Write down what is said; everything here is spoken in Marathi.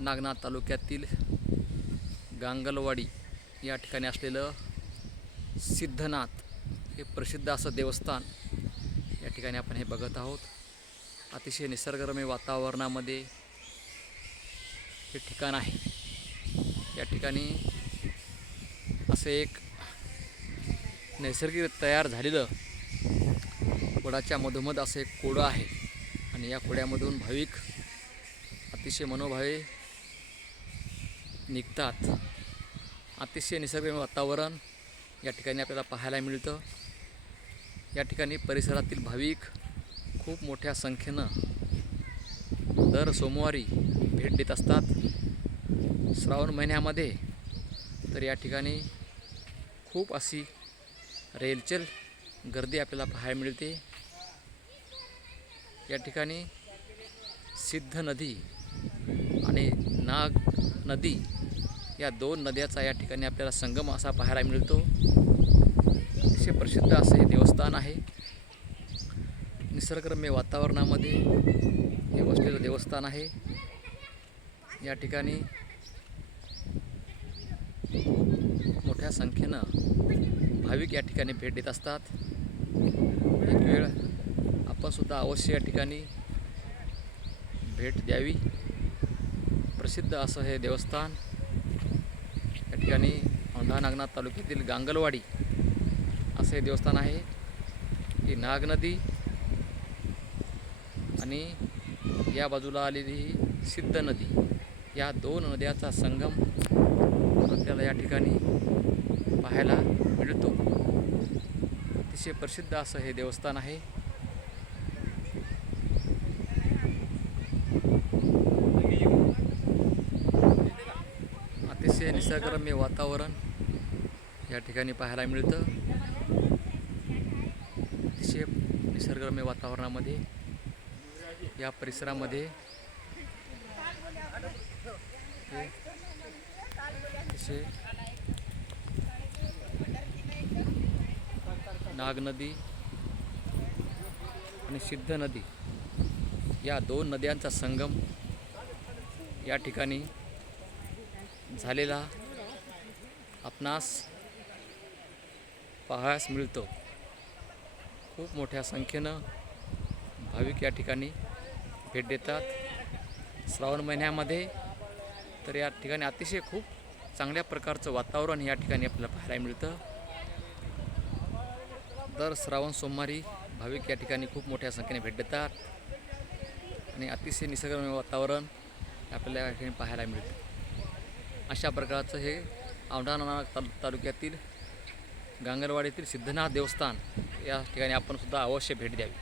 नागनाथ तालुक्यातील गांगलवाडी या ठिकाणी असलेलं सिद्धनाथ हे प्रसिद्ध असं देवस्थान या ठिकाणी आपण हे बघत आहोत. अतिशय निसर्गरम्य वातावरणामध्ये हे ठिकाण आहे. या ठिकाणी असं एक नैसर्गिक तयार झालेलं कोडाच्या मधोमध असं एक कोडं आहे. आणि या कोड्यामधून भाविक अतिशय मनोभावे निघतात. अतिशय निसर्गरम्य वातावरण या ठिकाणी आपल्याला पाहायला मिळतं. या ठिकाणी परिसरातील भाविक खूप मोठ्या संख्येनं दर सोमवारी भेट देत असतात. श्रावण महिन्यामध्ये तर या ठिकाणी खूप अशी रेलचेल गर्दी आपल्याला पाहायला मिळते. या ठिकाणी सिद्ध नदी आणि नाग नदी या दोन नद्याचा या ठिकाणी आपल्याला संगम असा पाहायला मिळतो. अतिशय प्रसिद्ध असे हे देवस्थान आहे. निसर्गरम्य वातावरणामध्ये हे वसलेलं देवस्थान आहे. या ठिकाणी खूप मोठ्या संख्येनं भाविक या ठिकाणी भेट देत असतात. एक वेळ आपणसुद्धा अवश्य या ठिकाणी भेट द्यावी. प्रसिद्ध असं हे देवस्थान. या ठिकाणी औंढा नागनाथ तालुक्यातील गांगलवाडी असं हे देवस्थान आहे. ही नाग नदी आणि या बाजूला आलेली ही सिद्ध नदी या दोन नद्याचा संगम आपल्याला या ठिकाणी पाहायला मिळतो. अतिशय प्रसिद्ध असं हे देवस्थान आहे. अतिशय निसर्गरम्य वातावरण या ठिकाणी पाहायला मिळतं. अतिशय निसर्गरम्य वातावरणामध्ये या परिसरामध्ये अतिशय नाग नदी आणि सिद्ध नदी या दोन नद्यांचा संगम या ठिकाणी झालेला आपणास पाहायस मिळतो. खूप मोठ्या संख्येनं भाविक या ठिकाणी भेट देतात. श्रावण महिन्यामध्ये तर या ठिकाणी अतिशय खूप चांगल्या प्रकारचं वातावरण या ठिकाणी आपल्याला पाहायला मिळतं. दर श्रावण सोमवारी भाविक या ठिकाणी खूप मोठ्या संख्येने भेट देतात. आणि अतिशय निसर्गरम्य वातावरण आपल्याला या ठिकाणी पाहायला मिळतं. अशा प्रकारचं हे औंढा ताल तालुक्यातील गांगरवाडीतील सिद्धनाथ देवस्थान या ठिकाणी आपण सुद्धा अवश्य भेट द्यावी.